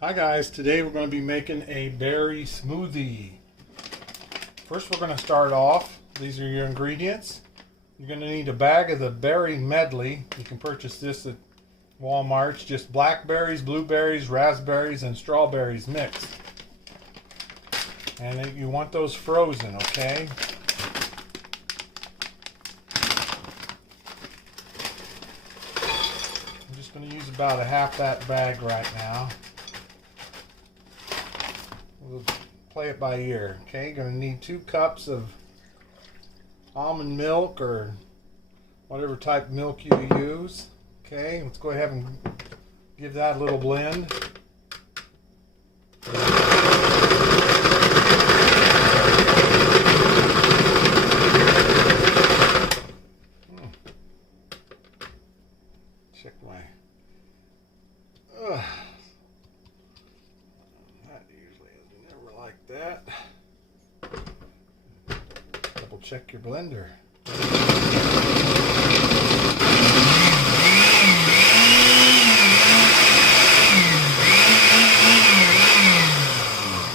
Hi guys, today we're going to be making a berry smoothie. First we're going to start off, these are your ingredients. You're going to need a bag of the berry medley. You can purchase this at Walmart. It's just blackberries, blueberries, raspberries, and strawberries mixed. And you want those frozen, okay? I'm just going to use about a half that bag right now. We'll play it by ear. Okay, going to need 2 cups of almond milk or whatever type of milk you use. Okay, let's go ahead and give that a little blend. Check my... that. Double check your blender.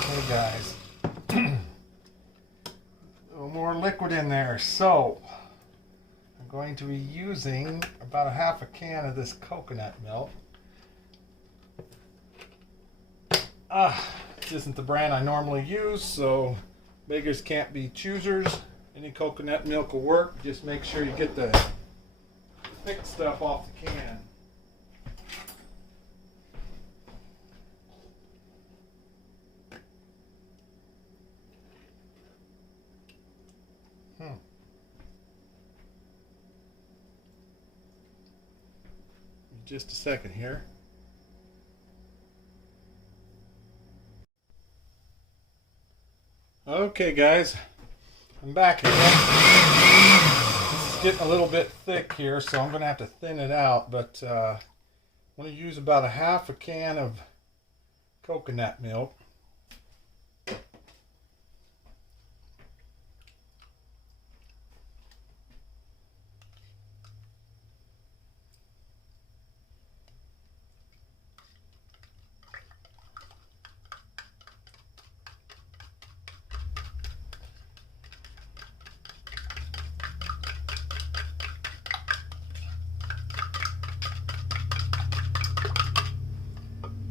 Okay guys, a little more liquid in there, so I'm going to be using about a half a can of this coconut milk. This isn't the brand I normally use, so beggars can't be choosers. Any coconut milk will work. Just make sure you get the thick stuff off the can. Just a second here. Okay guys, I'm back here. This is getting a little bit thick here, so I'm going to have to thin it out, but I'm going to use about a half a can of coconut milk.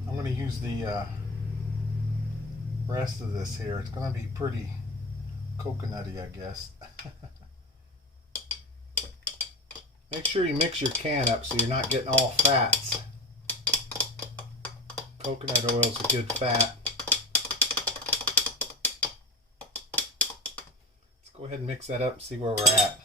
I'm going to use the rest of this here. It's going to be pretty coconutty, I guess. Make sure you mix your can up so you're not getting all fats. Coconut oil is a good fat. Let's go ahead and mix that up and see where we're at.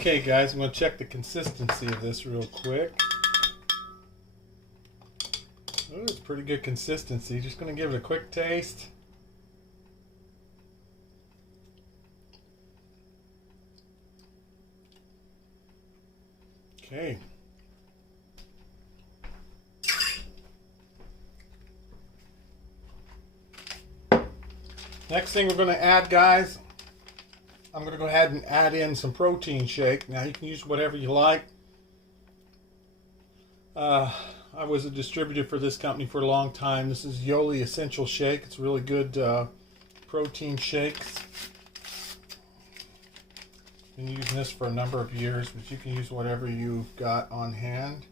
Okay guys, I'm going to check the consistency of this real quick. Oh, it's pretty good consistency. Just going to give it a quick taste. Okay. Next thing we're going to add, guys, I'm going to go ahead and add in some protein shake. Now you can use whatever you like. I was a distributor for this company for a long time. This is Yoli Essential Shake. It's really good protein shakes. Been using this for a number of years, but you can use whatever you've got on hand.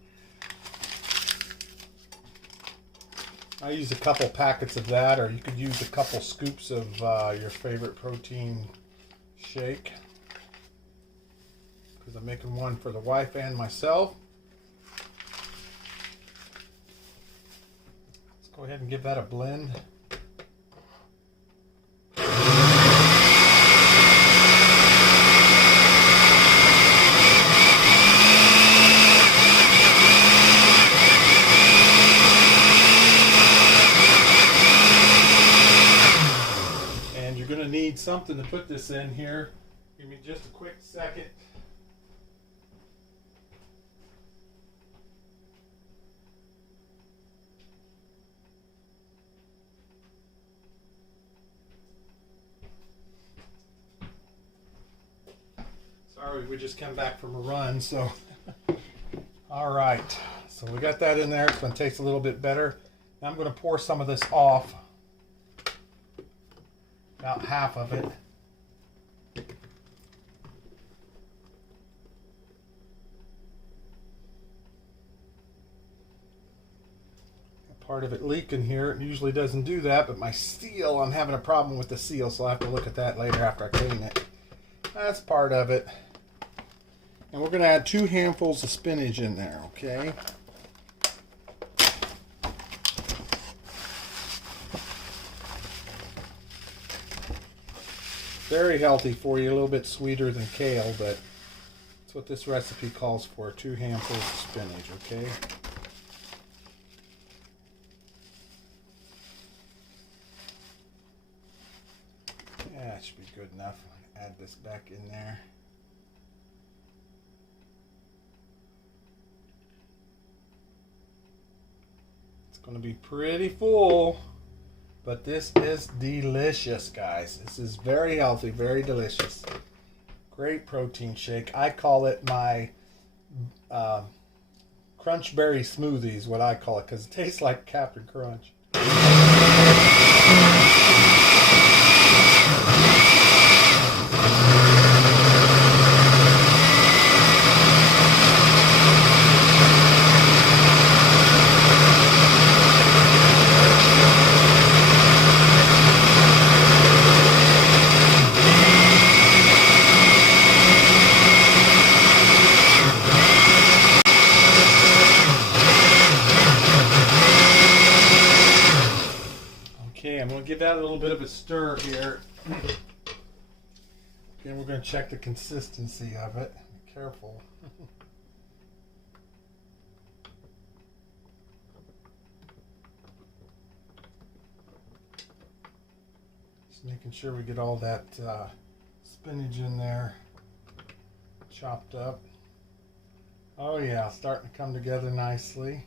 I use a couple packets of that, or you could use a couple scoops of your favorite protein shake, because I'm making one for the wife and myself. Let's go ahead and give that a blend. Need something to put this in here. Give me just a quick second. Sorry, we just came back from a run, so all right, so we got that in there. It's going to taste a little bit better. Now I'm going to pour some of this off. About half of it. Part of it leaking here. It usually doesn't do that, but my seal, I'm having a problem with the seal, so I'll have to look at that later after I clean it. That's part of it. And we're going to add 2 handfuls of spinach in there, okay? Very healthy for you, a little bit sweeter than kale, but that's what this recipe calls for, 2 handfuls of spinach, okay? Yeah, that should be good enough. Add this back in there. It's going to be pretty full. But this is delicious, guys. This is very healthy, very delicious. Great protein shake. I call it my crunch berry smoothie is what I call it, because it tastes like Captain Crunch. I'm going to give that a little bit of a stir here. Again, we're going to check the consistency of it. Be careful. Just making sure we get all that spinach in there chopped up. Oh yeah, starting to come together nicely.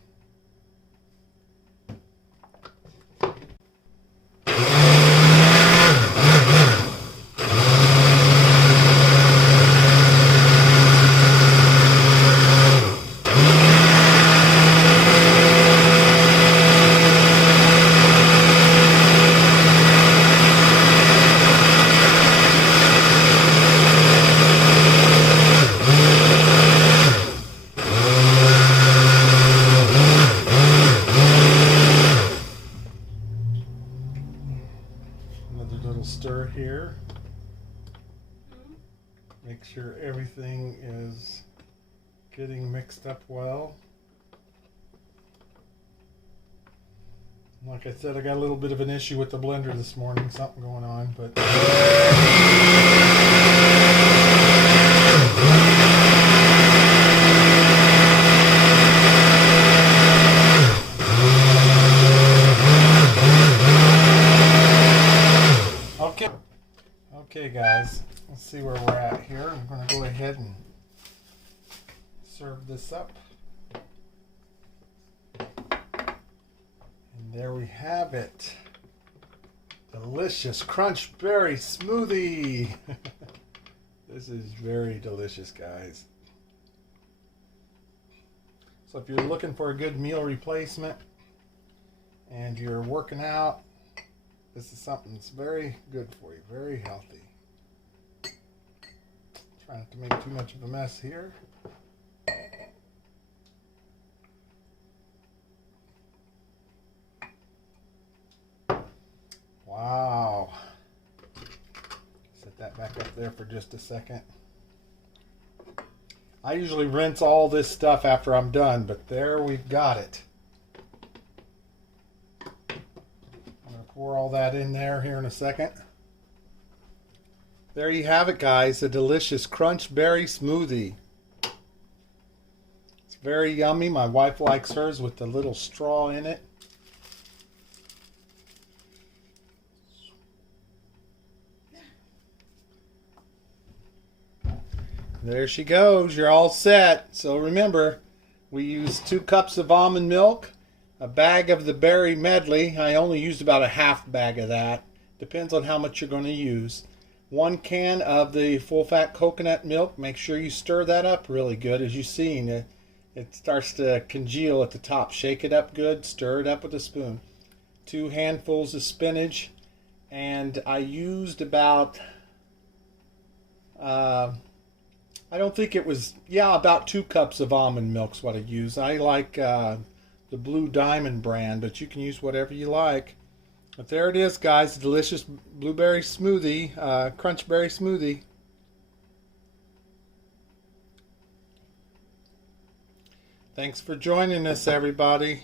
Stir here. Make sure everything is getting mixed up well. Like I said, I got a little bit of an issue with the blender this morning, something going on, but okay guys, let's see where we're at here. I'm going to go ahead and serve this up. And there we have it. Delicious crunch berry smoothie. This is very delicious, guys. So if you're looking for a good meal replacement and you're working out, this is something that's very good for you, very healthy. Try not to make too much of a mess here. Wow. Set that back up there for just a second. I usually rinse all this stuff after I'm done, but there we've got it. I'm going to pour all that in there here in a second. There you have it, guys, a delicious crunch berry smoothie. It's very yummy. My wife likes hers with the little straw in it. There she goes. You're all set. So remember, we used 2 cups of almond milk, a bag of the berry medley. I only used about a half bag of that. Depends on how much you're going to use. 1 can of the full-fat coconut milk. Make sure you stir that up really good. As you've seen, it starts to congeal at the top. Shake it up good. Stir it up with a spoon. 2 handfuls of spinach. And I used about... I don't think it was, about 2 cups of almond milk's what I use. I like the Blue Diamond brand, but you can use whatever you like. But there it is, guys, a delicious blueberry smoothie, crunch berry smoothie. Thanks for joining us, everybody.